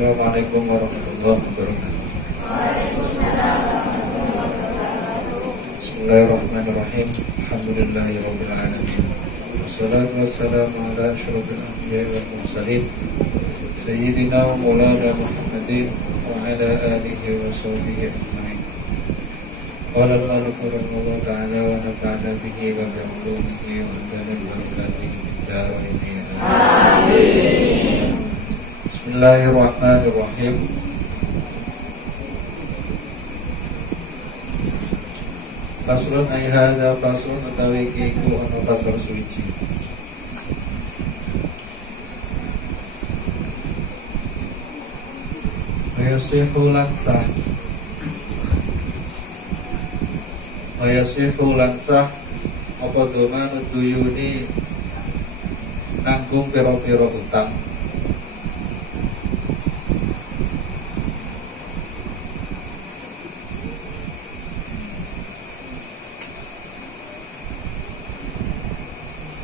Assalamualaikum warahmatullahi wabarakatuh. Bismillahirrahmanirrahim. Alhamdulillahirabbil alamin. Wassalatu wassalamu ala asyrofil anbiya'i wal mursalin sayyidina wa maulana Muhammadin wa ala alihi wa sahbihi ajma'in. Qala al-Malik rahimahullah ta'ala wa nafa'ana bihi wa bi'ulumihi wa lana al-barakati fid dharain. Amin. Bismillahirrahmanirrahim. Faslun ay hadza faslun utawi iki iku ana fasal suci. Ayasihu lansah. Ayasihu lansah apa domanu duyuni nanggung pira-pira utang.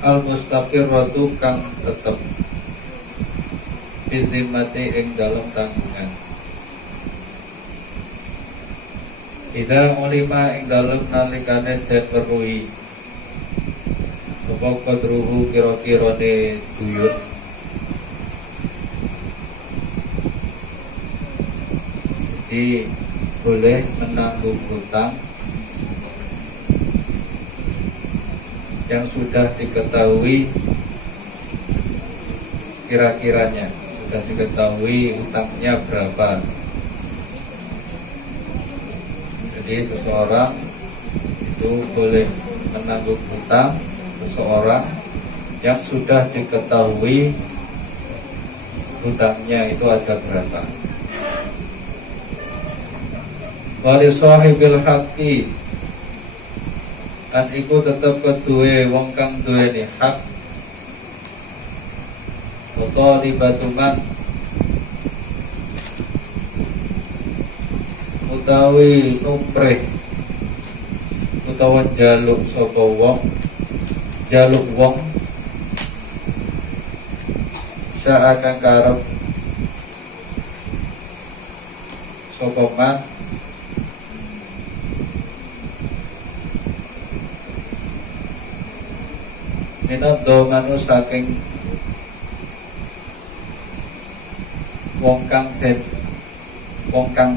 Al-mustaqirratu kang tetep bidzimati ing dalam tanggungan. Ida ulima ing dalam nalikane den weruhi apa kadruhu kira-kirane duyun jadi boleh menanggung hutang yang sudah diketahui kira-kiranya, sudah diketahui utangnya berapa. Jadi seseorang itu boleh menanggung hutang seseorang yang sudah diketahui hutangnya itu ada berapa. Wali sahibil haqqi kan iku tetep kedue wong kang duweni hak utawa libatuman utawi numpreh utawa jaluk sapa wong jaluk wong sa'akan karep sapa man minaddo manu saking wong kang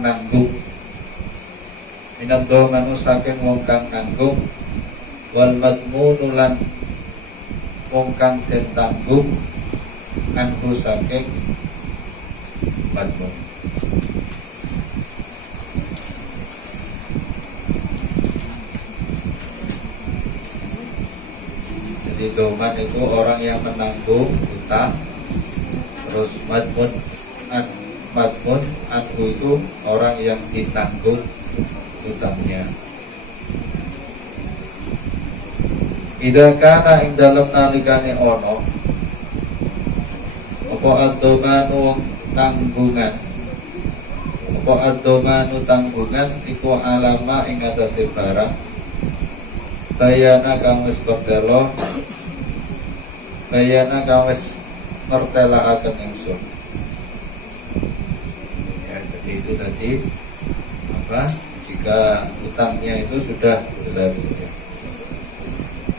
nanggung minaddo manu saking wong kang nanggung wal madmunu lan wong kang den tanggung anhu saking madmun. Jadi doman itu orang yang menanggung hutang, terus madmun anhu itu orang yang ditanggung hutangnya. Idza kana ing dalem nalikane ana apa ad-domanu tanggungan apa ad-domanu tanggungan iku alama ing atase barang bayana kang wis kordelo bayana kang wis ngertelakaken ingsun. Ya, jadi itu tadi apa? Jika utangnya itu sudah jelas, ya.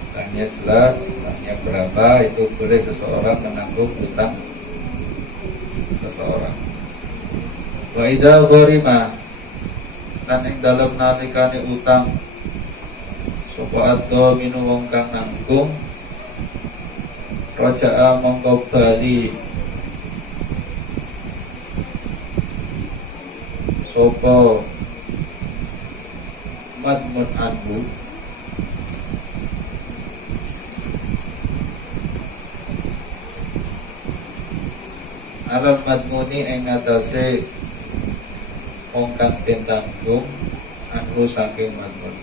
Utangnya jelas, utangnya berapa, itu boleh seseorang menanggung utang seseorang. Wa idza gharima lan ing dalem nalikane utang sapa addo minu wong kang nanggung raja'a mongko bali sapa madmun anhu alal madmuni ing atase wong kang den tanggung anhu saking madmun.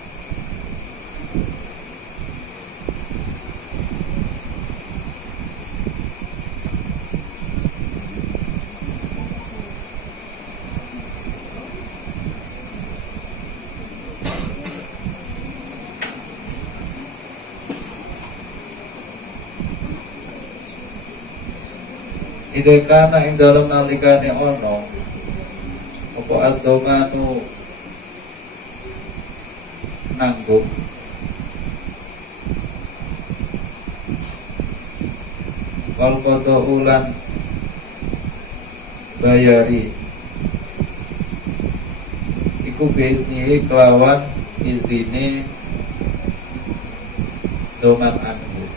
Idza kana ing dalem nalikane ana apa ad-dhamanu nanggung, wal qada'u lan bayari iku bi'idnihi kelawan izine doman anhu.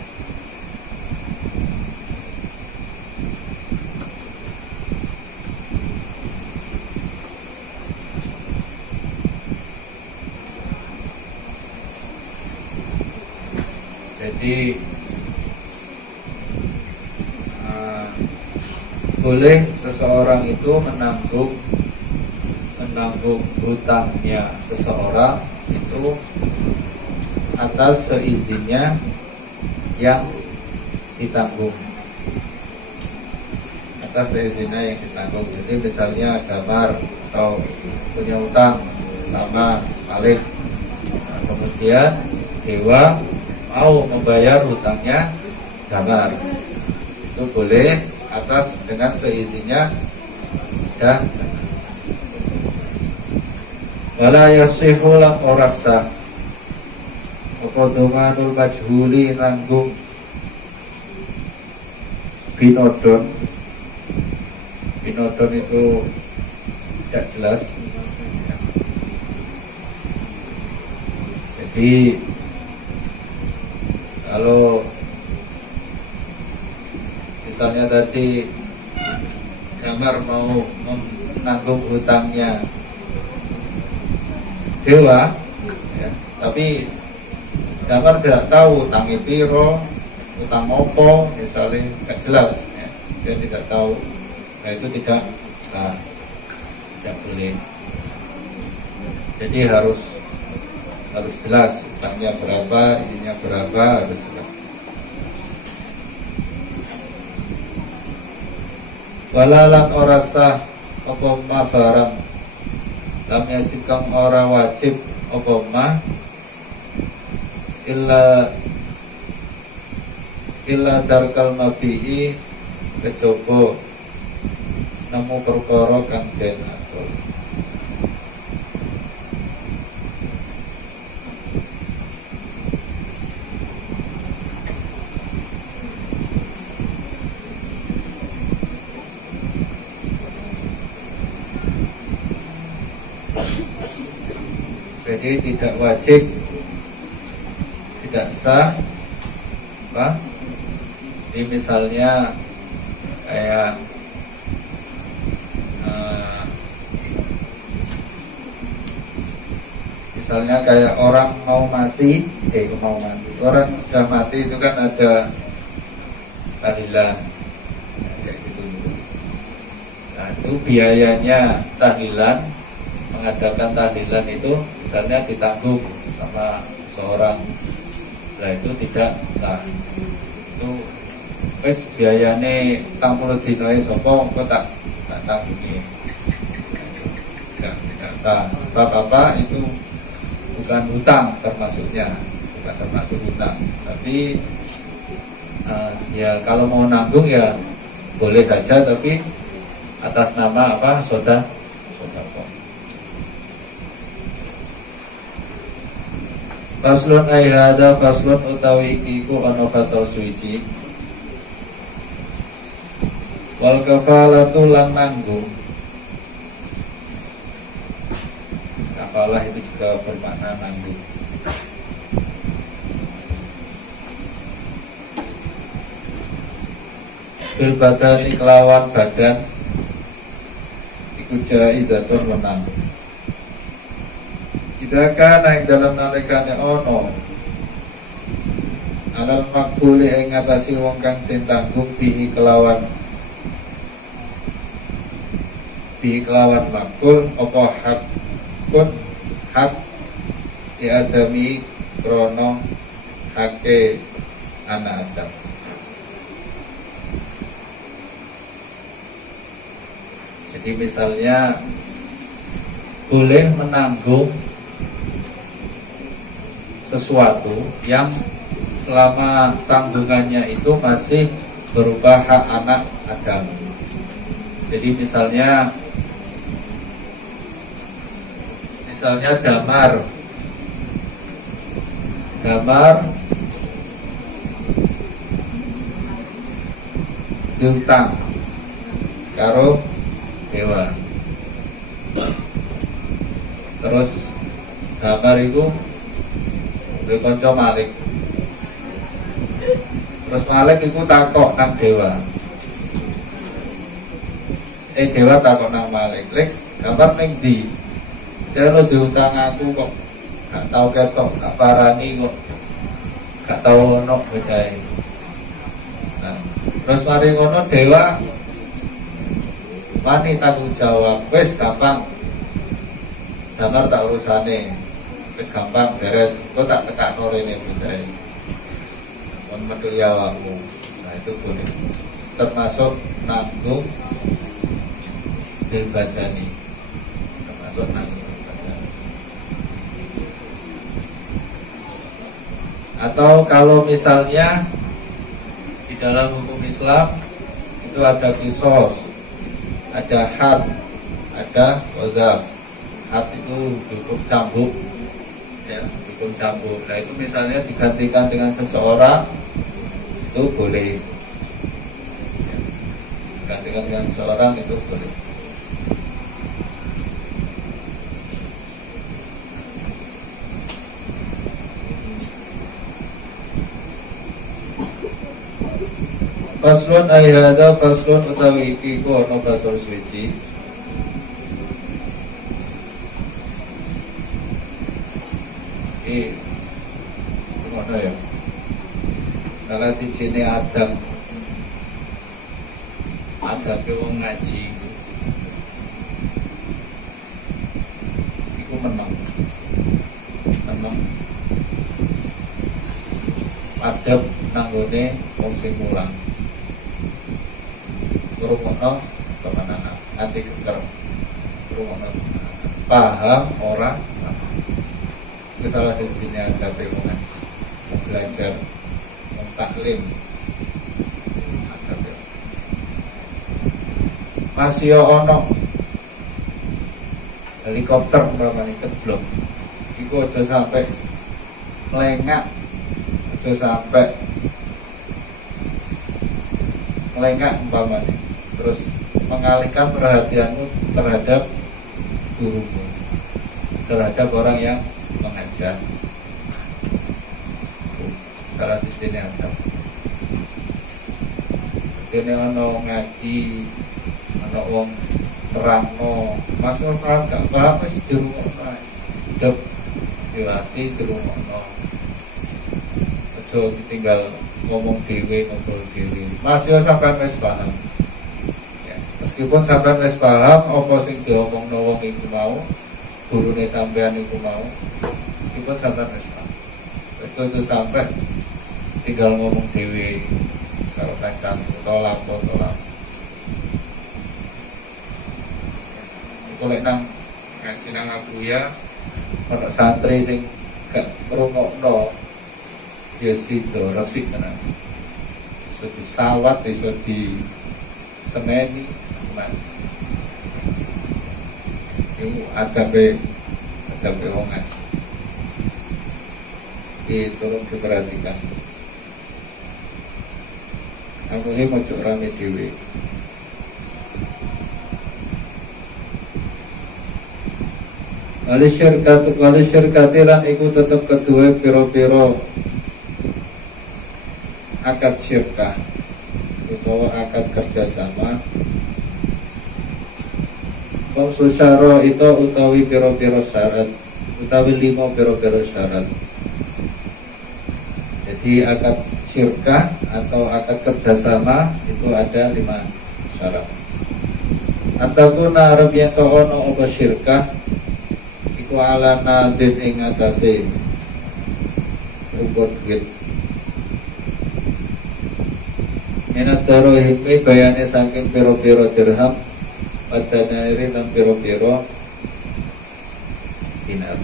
Jadi boleh seseorang itu menanggung hutangnya seseorang itu atas seizinnya yang ditanggung, atas seizinnya yang ditanggung. Jadi misalnya damar atau punya utang sama Malik, nah, kemudian Dewa mau membayar hutangnya damar, itu boleh atas dengan seizinnya ya. Wala yasihu lan ora sah apa domanul majhuli nanggung binodon. Binodon itu tidak jelas. Jadi kalau misalnya tadi Damar mau menanggung hutangnya Dewa ya, tapi Damar tidak tahu utangnya piro, utang opo, misalnya tidak jelas ya, dia tidak tahu, nah itu tidak boleh. Jadi harus jelas utangnya berapa, ininya berapa, harus jelas. Walalan ora sah apa ma barang lam yajib kang ora wajib apa ma illa darkal mabi'i kejaba nemu perkara kang den atur. Jadi tidak wajib, tidak sah apa? Ini misalnya kayak misalnya kayak orang mau mati, orang sudah mati itu kan ada tahlilan kayak gitu. Nah itu biayanya tahlilan, mengadakan tahlilan itu misalnya ditanggung sama seorang, nah itu tidak sah. Itu wis biayane 60 dina sapa engko tak tanggungi, tidak sah. Sebab apa? Itu bukan hutang termasuknya, bukan termasuk hutang. Tapi ya kalau mau nanggung ya boleh saja, tapi atas nama apa? Sodako. Faslun ayhada faslun utawi ikiku ana fasal suci. Wal kafalatu lan nanggung. Kafalah itu juga bermakna nanggung. Bil badani kelawan badan iku jaizatun menang. Kita kana ing dalam nalikane ono alal makbuli ing ngatasi wong kang den tanggung bihi kelawan makbul apa hak diadami krono hake anak Adam. Jadi misalnya boleh menanggung sesuatu yang selama tanggungannya itu masih berupa hak anak Adam. Jadi misalnya Misalnya damar diutang karo dewa. Terus damar itu duwe kanca Malik. Terus Malik itu takok nang dewa. Dewa takok nang Malik, "Lek, damar ning ndi? Jare diutang aku kok gak tau ketok, tak parani kok gak tau ono bocahe." Nah, terus mari ngono dewa wani tanggung jawab, wis gampang. Damar tak urusane. Wis gampang beres, kok tak tekakno rene bocahe. Mon metu ya awakmu. Nah, itu boleh. Termasuk nanggung badani. Termasuk nanggung badani. Atau kalau misalnya di dalam hukum Islam itu ada qisas, ada had, ada qadab. Had itu hukum cambuk, ya, hukum cambuk. Nah itu misalnya digantikan dengan seseorang, itu boleh. Ya, digantikan dengan seseorang itu boleh. Faslun ayhada faslun utawi iki ku ana fasal suci. Mana ya? Salah sijine adab wong ngaji iku meneng adab nanggone wong sing mulang. Ngrungokno kemenangan, anti geger. Ngrungokno paham ora paham. Itu salah satunya ada pemungan belajar taklim. Masih ono helikopter umpamane ceblok, iku aja sampai melengak, aja sampai melengak umpamane, terus mengalihkan perhatianmu terhadap gurumu, terhadap orang yang mengajar. Salah sisinya ada. Ini ono ngaji, ono wong terangno, Mas paham gak paham wis dirungokno. Hidup dilasi dirungokno. Aja ditinggal ngomong dhewe, ngobrol dhewe. Mas yo sampean wis paham. Ya, meskipun sampean wis paham apa sing diomongno wong iku mau, gurune sampean iku mau, meskipun sampean wis paham. Itu sampai tinggal ngomong dewi kalau kancan tolak. Iku lek nang ngaji nang aku ya, ono santri sing gak ngrungokno ya sido resik tenan. Iso disawat, iso di semeni macam. Iku adabe wong ngaji. Tolong diperhatikan. Aku ini mau rame dewe. Wali syirkati lan iku tetep kedua piro-piro akad syirkah utawa akad kerjasama. Susyaro itu utawi piro-piro syarat, utawi 5 piro-piro syarat. Jadi akad syirkah atau akad kerjasama itu ada 5 syarat. Antakuna arep yen to ono apa syirkah iku ala nadin ing atase rukun duit. Minat darohimi bayane saking piro-piro dirham padanari dan piro-piro dinar.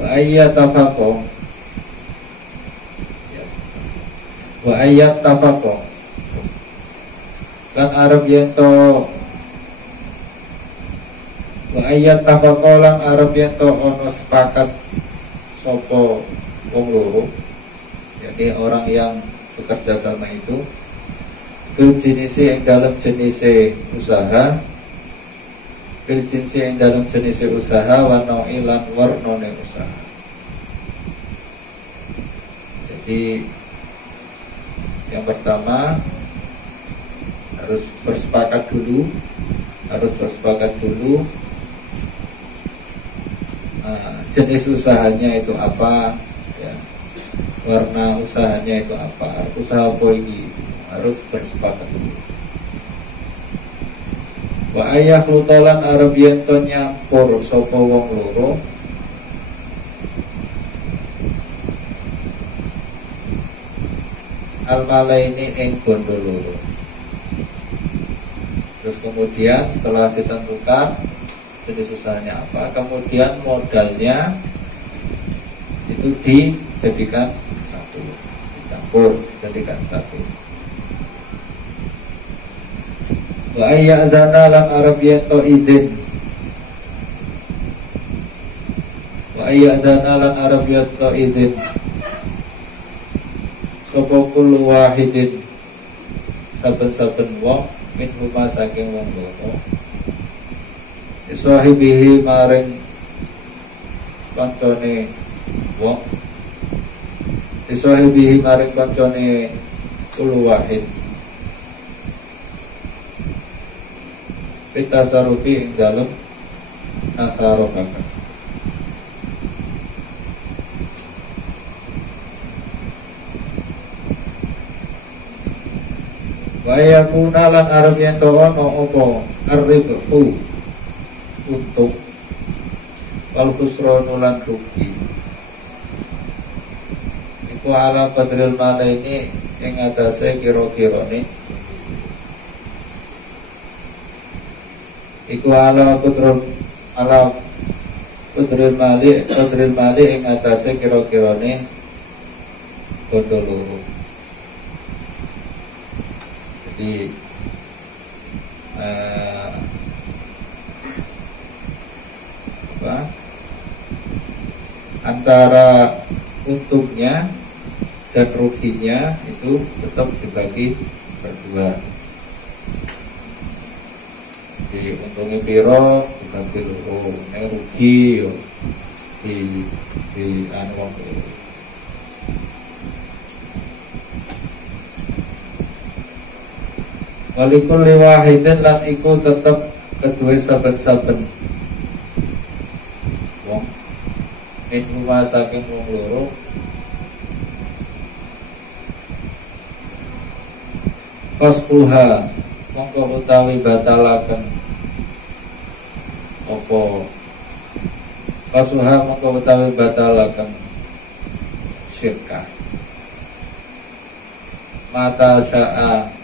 Wa ayat tafaqo lan arep yen to Wa ayat tafakolan Arab yang to ono sepakat sopo wong loro, jadi orang yang bekerja sama itu bil jinisi yang dalam jenise usaha, bil jinsi yang dalam jenise usaha, wanoi lan warnone usaha. Jadi yang pertama harus bersepakat dulu, jenis usahanya itu apa, ya, warna usahanya itu apa, usaha apa ini harus bersepakat dulu. Wa ayah lutolan Arabian to nyampur sapa wong loro al-malaini ing bondo loro. Terus kemudian setelah ditentukan jenis usahanya apa, kemudian modalnya itu dijadikan satu, dicampur jadikan satu. Wa ayyadzana lan Arabiyan to idin, wa ayyadzana lan Arabiyan to idin sapa kullu wahidin saben-saben wong min huma saking wong loro sahibihi maring kancane wong, sahibihi maring kancane kullu wahid pitasarufi ing dalem nasarokaken. Wa yakuna lan arep yen to ono apa arribu untuk wal khusranu lan rugi iku ala qadril malaini ing atase kira-kirane iku ala qadril mali ing atase kira-kirane bondo loro. Jadi antara untungnya dan ruginya itu tetap dibagi berdua. Jadi untungnya piro dibagi loro, rugi yo di anu waktu. Walikul liwahidin lan iku tetep kedua saben-saben wong min huma saking wong loro fasquha mongko utawi batalaken apa fasquha mongko utawi batalaken syirkah mata sya'a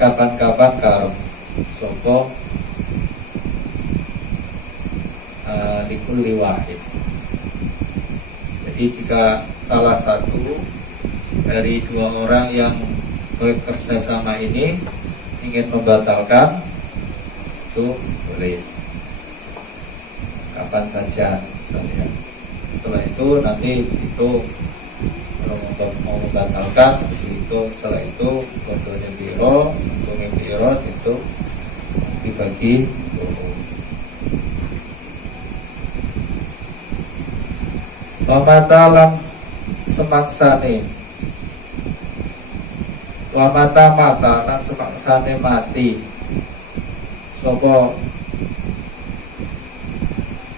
kapan-kapan karo sopo likulli wahid. Jadi jika salah satu dari dua orang yang bekerja sama ini ingin membatalkan, itu boleh kapan saja misalnya. Setelah itu nanti itu mau membatalkan itu, setelah itu bodohnya biro, untungnya biro itu dibagi wamatalan semaksane wamata lan semaksane mati sopo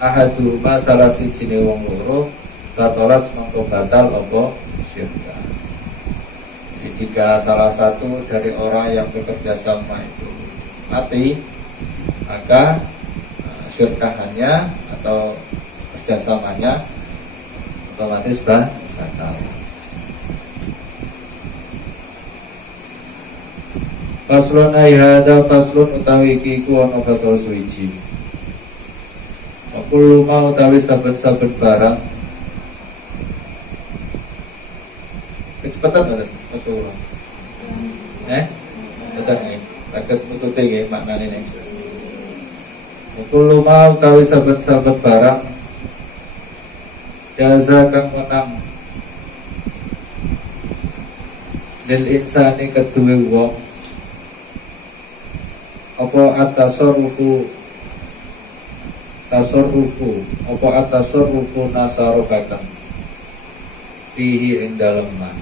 ahadu masalah sijine wong loro batalat mongko batal apa syirka. Jadi jika salah satu dari orang yang bekerja sama itu mati, maka syirkahannya atau kerjasamanya otomatis batal. Faslun ayhada faslun utawi iki ku ana fasal suwiji. Kullu ma utawi saben-saben barang. Kecepatan nggak? Betul. Betul nih. Saged nututi nggih maknane niki. Kullu ma utawi sahabat-sahabat barang jaza kang menang lil insani kedue wong apa atasarrufu apa atasarrufu nasarokatan fihi ing dalem man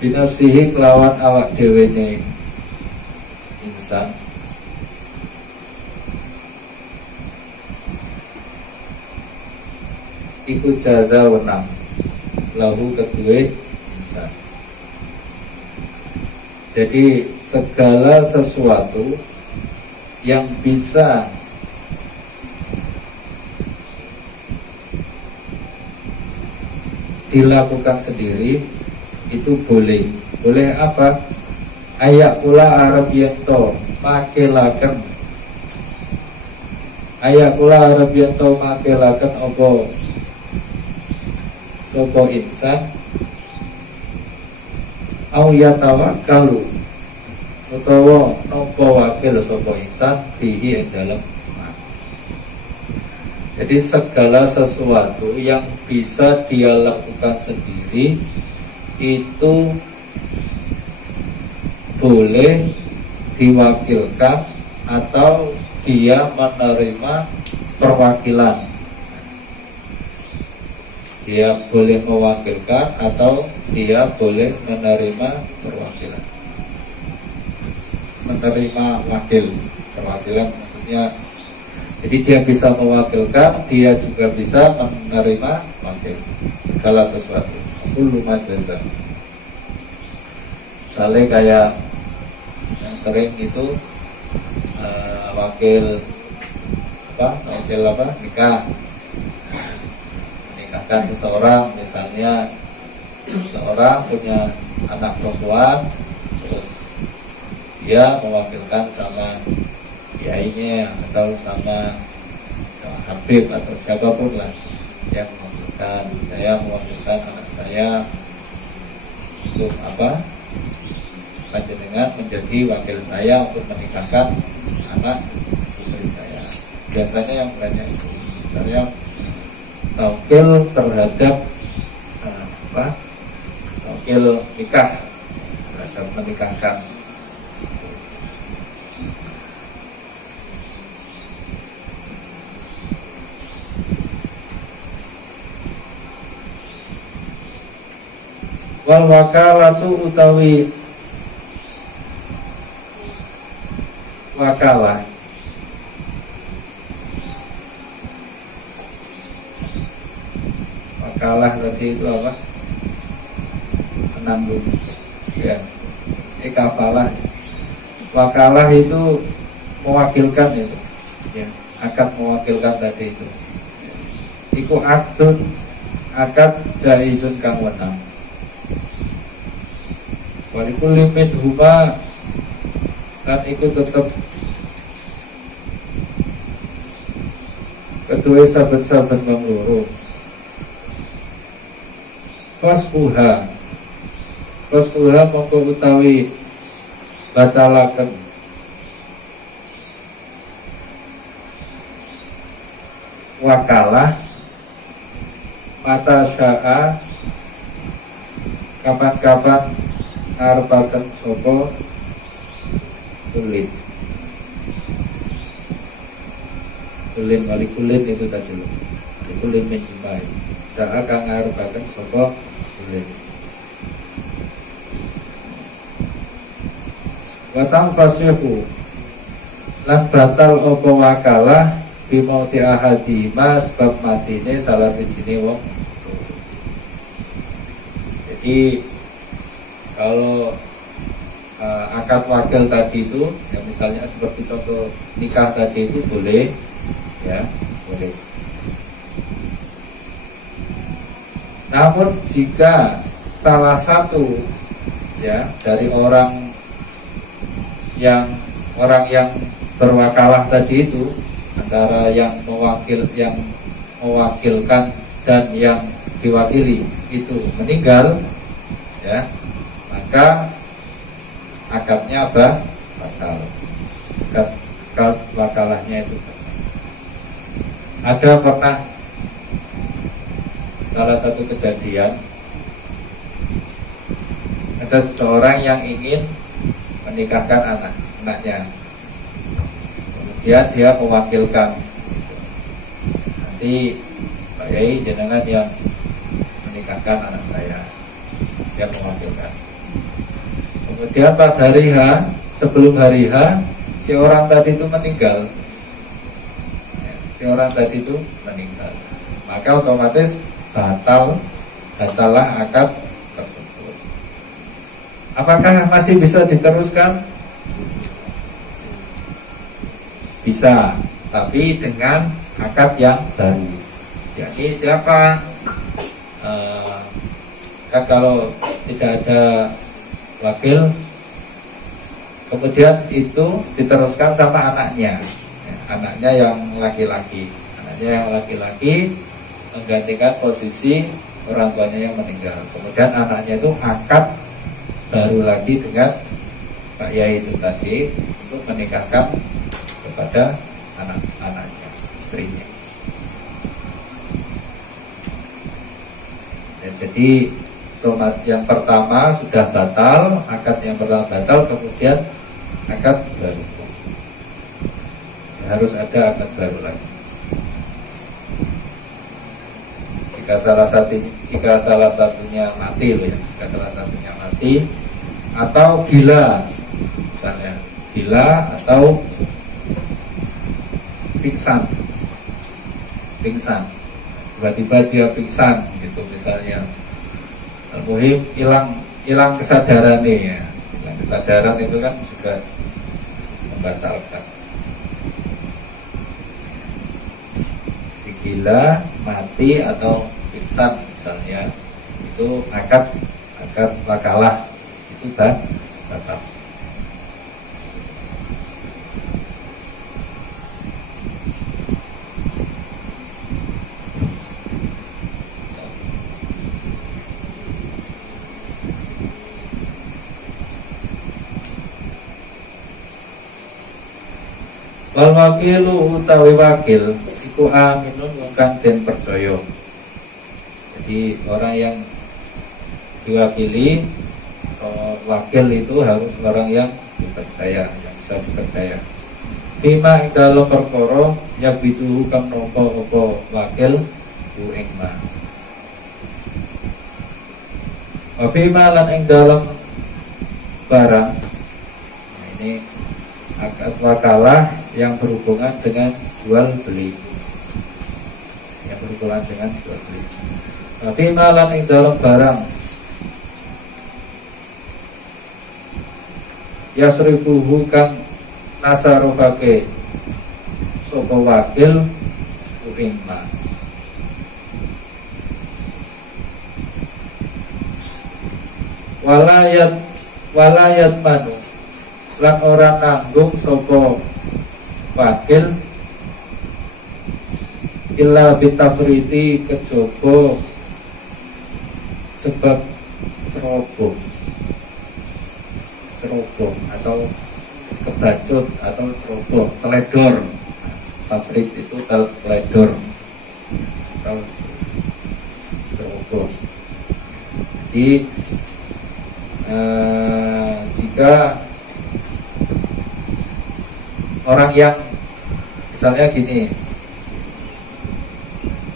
binafsihi kelawan awak dhewene insan iku jaza wenang lahu kedue insan. Jadi segala sesuatu yang bisa dilakukan sendiri itu boleh. Boleh apa? Ayak pula Arabianto makelaken. Ayak pula Arabianto makelaken opo sopo insan au yatawakkalu utawa nopo wakil sopo insan bihi ing dalem. Jadi segala sesuatu yang bisa dia lakukan sendiri itu boleh diwakilkan atau dia menerima perwakilan. Dia boleh mewakilkan atau dia boleh menerima perwakilan. Menerima wakil, perwakilan maksudnya. Jadi dia bisa mewakilkan, dia juga bisa menerima wakil segala sesuatu. Kullu ma jaza. Misalnya kayak yang sering itu wakil nikah. Menikahkan seseorang, misalnya seseorang punya anak perempuan, terus dia mewakilkan sama kiainya atau sama Habib atau siapapun lah yang mewakilkan, saya mewakilkan anak saya untuk apa? Panjenengan menjadi wakil saya untuk menikahkan anak putri saya. Biasanya yang banyak itu, misalnya wakil terhadap wakil nikah terhadap menikahkan. Wal wakalatu utawi wakalah tadi itu apa? Penanggung ya. Kafalah. Wakalah itu mewakilkan itu ya, akad mewakilkan tadi itu. Iku akdun akad jaizun kang wenang. Walikul limit huma dan ikut tetap kedua sahabat-sahabat mamluru Faskuha mongko utawi batalaken wakalah mata sya'a kapan-kapan ngarepaken sapa kulin wali kulin itu tadi loh. Kulin menjumpai sya'a kang ngarepaken sapa kulin. Watang fasihu lan batal apa wakalah bimauti ahadima sebab matine salah sijine wong. Jadi kalau akad wakil tadi itu ya misalnya seperti contoh nikah tadi itu boleh ya, boleh. Namun jika salah satu ya dari orang yang berwakalah tadi itu antara yang mewakilkan dan yang diwakili itu meninggal, ya, maka akadnya apa? Batal. Akad wakalahnya itu. Ada pernah salah satu kejadian, ada seseorang yang ingin menikahkan anaknya. Kemudian dia mewakilkan, nanti Pak Yai jenengan yang menikahkan anak saya. Dia mewakilkan. Kemudian pas hari H, sebelum hari H, si orang tadi itu meninggal. Si orang tadi itu meninggal. Maka otomatis batallah akad tersebut. Apakah masih bisa diteruskan? Bisa, tapi dengan akad yang baru. Yakni siapa? Kan kalau tidak ada wakil, kemudian itu diteruskan sama anaknya, anaknya yang laki-laki. Anaknya yang laki-laki menggantikan posisi orang tuanya yang meninggal. Kemudian anaknya itu akad baru lagi dengan Pak Yai itu tadi untuk menikahkan kepada anak-anaknya, istrinya. Ya, jadi yang pertama sudah batal, akad yang pertama batal, kemudian akad baru. Ya, harus ada akad baru lagi. Jika salah satunya mati, loh ya, jika salah satunya mati atau gila, misalnya gila atau pingsan, tiba-tiba dia pingsan gitu misalnya. Al-Muhim hilang kesadaran nih ya. Hilang kesadaran itu kan juga membatalkan. Gila, mati atau pingsan misalnya, itu akad wakalah itu batal. Wal wakilu utawi wakil iku aminun kang den percaya. Jadi orang yang diwakili, wakil itu harus orang yang dipercaya, yang bisa dipercaya. Bima ing dalem perkara yak bitu kang nopo apa wakil ku ing ma. Wa bima lan ing dalem barang. Nah, ini akad wakalah yang berhubungan dengan jual beli, Tapi malam ing dalam barang yasrifuhu kang nasarufake sapa wakil ing ma. Walayat manu lan ora nanggung sapa wakil illa bitafriti kejaba sebab ceroboh atau kebacut atau ceroboh, teledor. Tafrit itu teledor atau ceroboh. Jadi jika orang yang misalnya gini,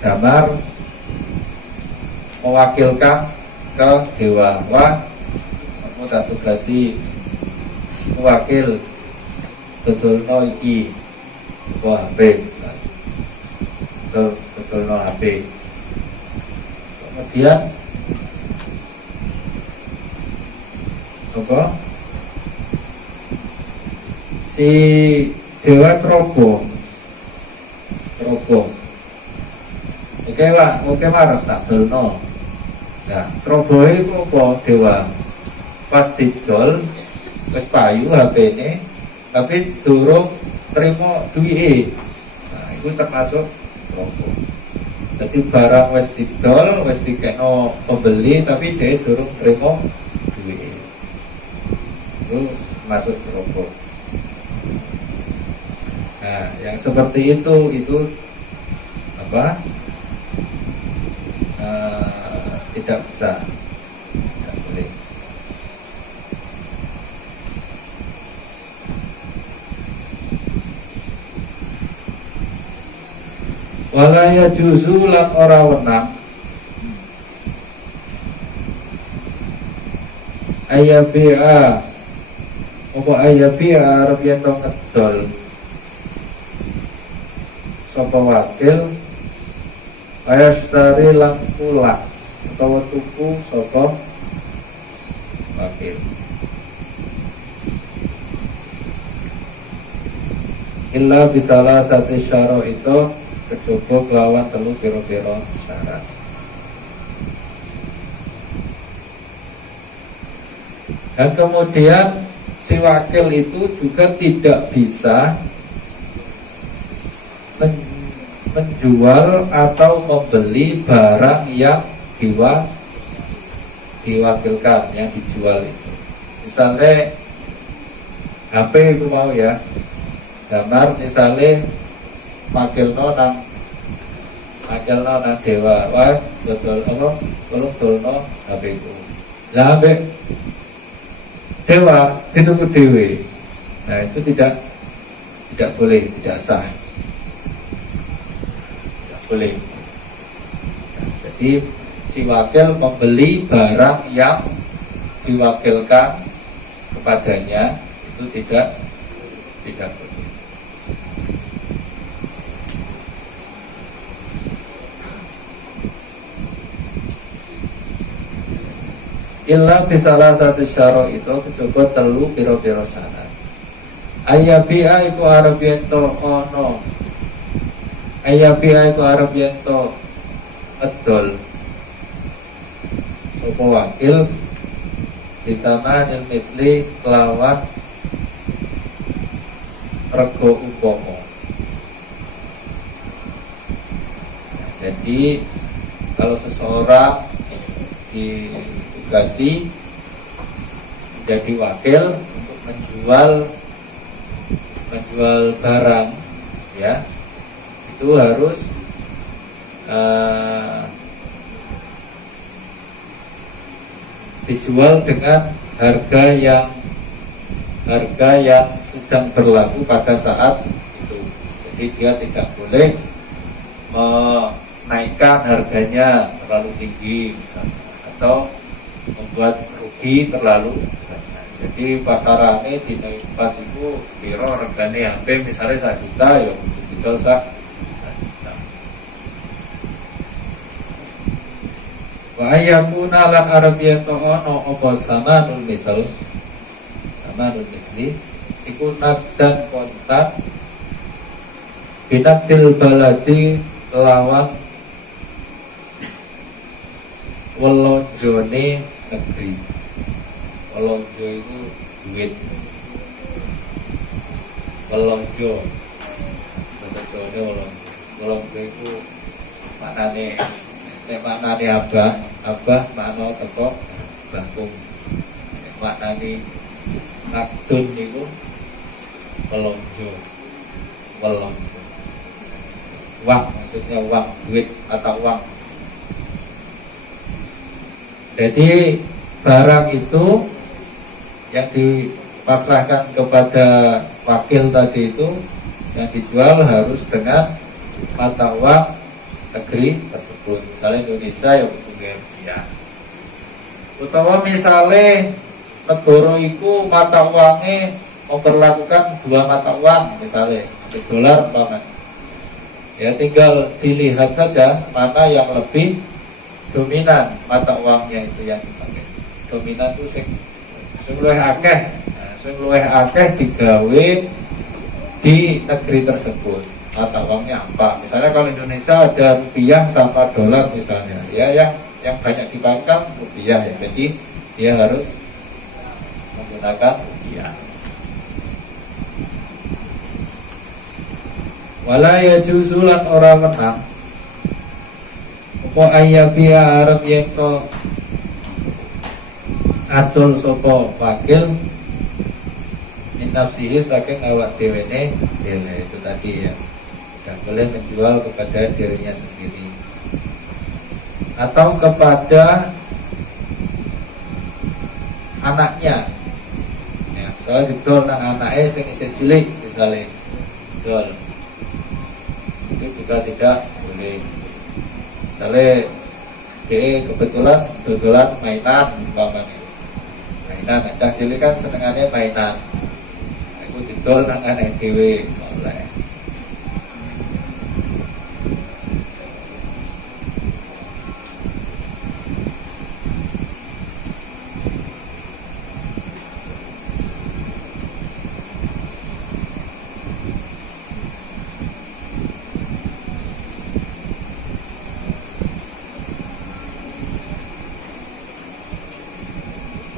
damar mewakilkan ke dewa, wah kamu tak tugasi wakil betulno iki HP misalnya, betulno HP. Kemudian apa? Si dewa ceroboh. Oke marah tak dolno. Nah, ceroboh itu apa dewa? Pas didol, wis payu HP ini, tapi durung terima duit. Nah, itu termasuk ceroboh. Jadi barang wis didol, wis dikeno pembeli tapi dia durung trimo duit. Itu masuk ceroboh. Nah, yang seperti itu apa? Tidak bisa, tidak boleh. Walaya juzu lan ora wenang ayabi'a apa ayabi'a arep yen to ngedol sapa wakil ayastari lan kula utawa tuku sapa wakil illa bisalah satu syaro itu kecoba kelawan telu piro-piro syarat. Dan kemudian si wakil itu juga tidak bisa menjual atau membeli barang yang diwakilkan, yang dijual itu. Misalnya HP itu mau ya, gambar misalnya makilno nang dewa, wah betul apa? Kalau dolno HP itu, lah HP dewa dituku dewe, nah itu tidak boleh, tidak sah, tidak boleh. Nah, jadi si wakil membeli barang yang diwakilkan kepadanya itu tidak boleh. Illa bisalah satu syaro itu kecoba telu piro-piro syarat. Ayabi'a itu arabiento ono. Ayabi'a itu arabiento edol. Sopo wakil di sana yang misli kelawan rego upomo. Nah, jadi kalau seseorang ditugasi menjadi wakil untuk menjual barang, ya, itu harus dijual dengan harga yang sedang berlaku pada saat itu. Jadi dia tidak boleh menaikkan harganya terlalu tinggi misalnya, atau membuat rugi terlalu banyak. Jadi pasarannya di pas itu biro regane HP misalnya 1 juta, ya betul 1 juta. Wa ayakuna lan arabiyato ono apa samanul misli iku nakdan kontak binatil baladi lawan welonjone negeri. Welonjo itu duit. Welonjo bahasa Jawa welonjo. Welonjo itu maknane abah makna teko bangkung. Maknane nakdun niku welonjo. Uang, maksudnya uang, duit atau uang. Jadi barang itu yang dipasrahkan kepada wakil tadi itu yang dijual harus dengan mata uang negeri tersebut. Misalnya Indonesia ya rupiah. Utawa misalnya negara itu mata uangnya memperlakukan 2 mata uang, misalnya dolar umpamanya. Ya tinggal dilihat saja mana yang lebih dominan mata uangnya itu yang dipakai. Dominan itu sing luwih akeh. Nah, sing luwih akeh digawe di negeri tersebut. Mata uangnya apa? Misalnya kalau Indonesia ada rupiah sama dolar misalnya, ya yang banyak dipakai rupiah ya. Jadi dia harus menggunakan rupiah. Wala yajuzu lan ora menang Wa ayyabiya arep yen to adol sapa wakil min nafsihi saking awak dhewene dhewe. Itu tadi ya, tidak boleh menjual kepada dirinya sendiri atau kepada anaknya ya, misalnya didol nang anaknya sing isih cilik misalnya didol, itu juga tidak boleh. Misalnya dia kebetulan dodolan mainan umpamanya, mainan cah cilik kan senengannya mainan, aku didol nang anak dhewe oleh.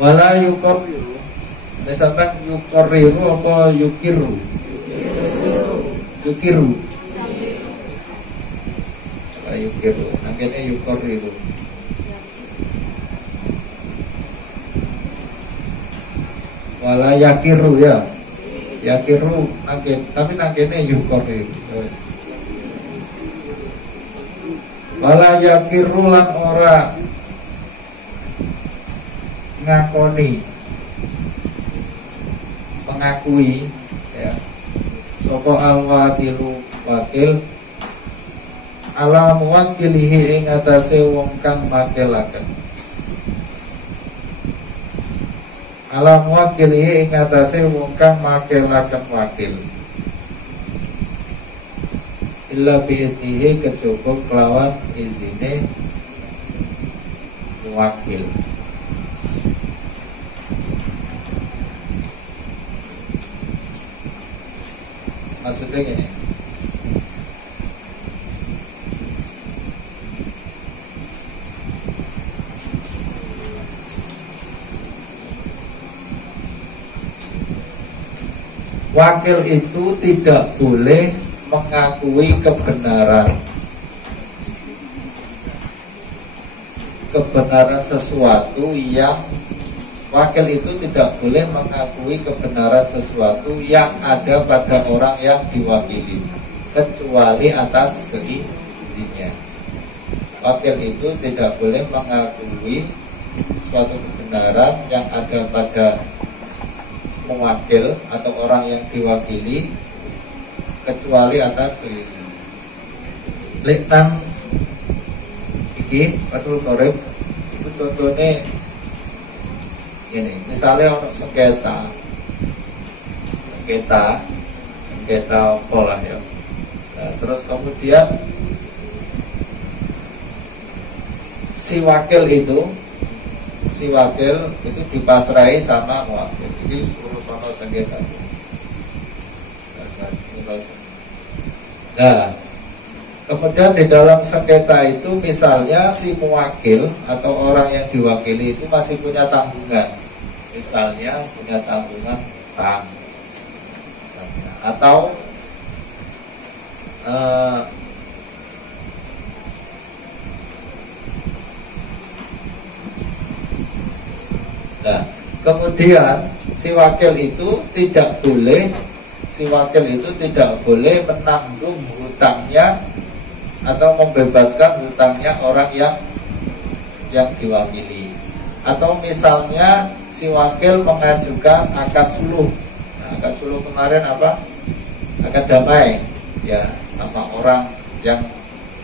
Wala yukorriru, sampai yukorriru apa yukiru? Yukiru. Wala yukiru, akhirnya yukorriru. Wala yakiru ya, yakiru akhir, tapi akhirnya yukorriru. Wala yakiru lan ora ngakoni, mengakui ya sapa al-wakilu wakil ala muwakilihi ing atase wong kang makilaken, ala muwakilihi ing atase wong kang makilaken wakil illa bi'idnihi kejaba kelawan izine wakil. Maksudnya gini, wakil itu tidak boleh mengakui kebenaran sesuatu yang wakil itu tidak boleh mengakui kebenaran sesuatu yang ada pada orang yang diwakili kecuali atas seizinnya. Wakil itu tidak boleh mengakui suatu kebenaran yang ada pada mewakil atau orang yang diwakili kecuali atas seizin. Lektan iki Fathul Qorib itu contohnya ini, misalnya untuk sengketa pola ya. Nah, terus kemudian si wakil itu dipasrai sama wakil. Ini urusan sengketa. Nah, kemudian di dalam sengketa itu misalnya si mewakil atau orang yang diwakili itu masih punya tanggungan, misalnya punya tanggungan utang misalnya, atau nah kemudian si wakil itu tidak boleh menanggung hutangnya atau membebaskan hutangnya orang yang diwakili. Atau misalnya si wakil mengajukan akad suluh. Nah, akad suluh kemarin apa? Akad damai ya sama orang yang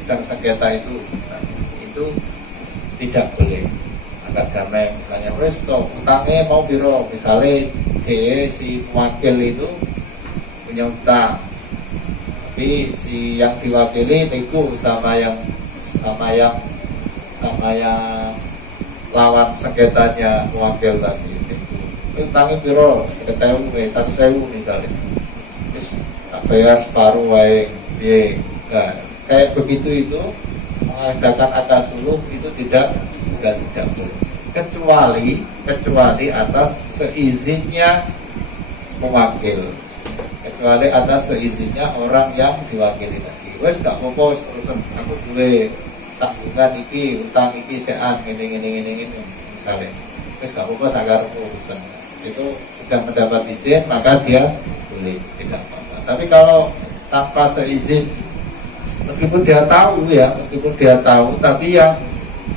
sedang sengketa itu. Nah, itu tidak boleh. Akad damai misalnya wis to utangnya mau biro, misalnya si wakil itu punya utang, tapi si yang diwakili nego sama yang lawan sengketanya wakil tadi nego. Utangnya biro 1.000 misalnya, terus tak bayar separuh wae. Nah, kayak begitu itu mengadakan akad suluh itu tidak boleh kecuali atas seizinnya mewakil, kecuali atas seizinnya orang yang diwakili tadi. Wes gak apa-apa urusan aku boleh tanggungan iki, utang iki sean ini misalnya. Terus gak apa-apa sagar urusan. Itu sudah mendapat izin maka dia boleh, tidak apa-apa. Tapi kalau tanpa seizin, meskipun dia tahu tapi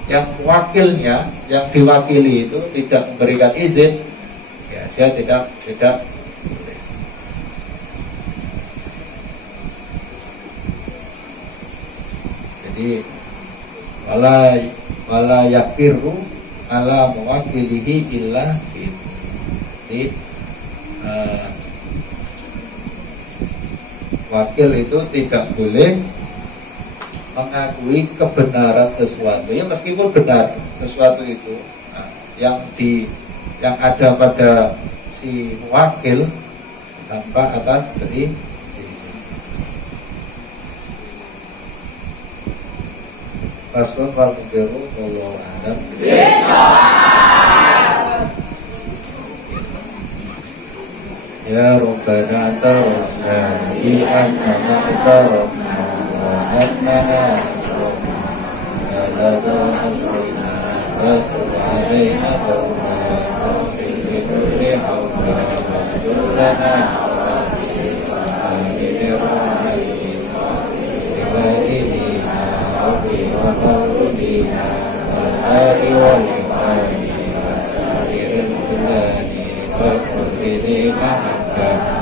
yang wakilnya, yang diwakili itu tidak memberikan izin, ya dia tidak boleh. Jadi wala yakiru ala muwakilihi illa bi'izni. Jadi wakil itu tidak boleh mengakui kebenaran sesuatu, ya meskipun benar sesuatu itu, yang ada pada si wakil tanpa atas izin. Paslon wal mubiru wallahu a'lam. Ya Rabbana tarosna bi annana tarosna wa annana asrofna la asrofna wa tub alaina tawba waghfir li kulli hawla wastur lana wa amin rahmatik ibadina wa mawludina wal hari wal ikhwani wa sariril bulani wa kulli mahabbah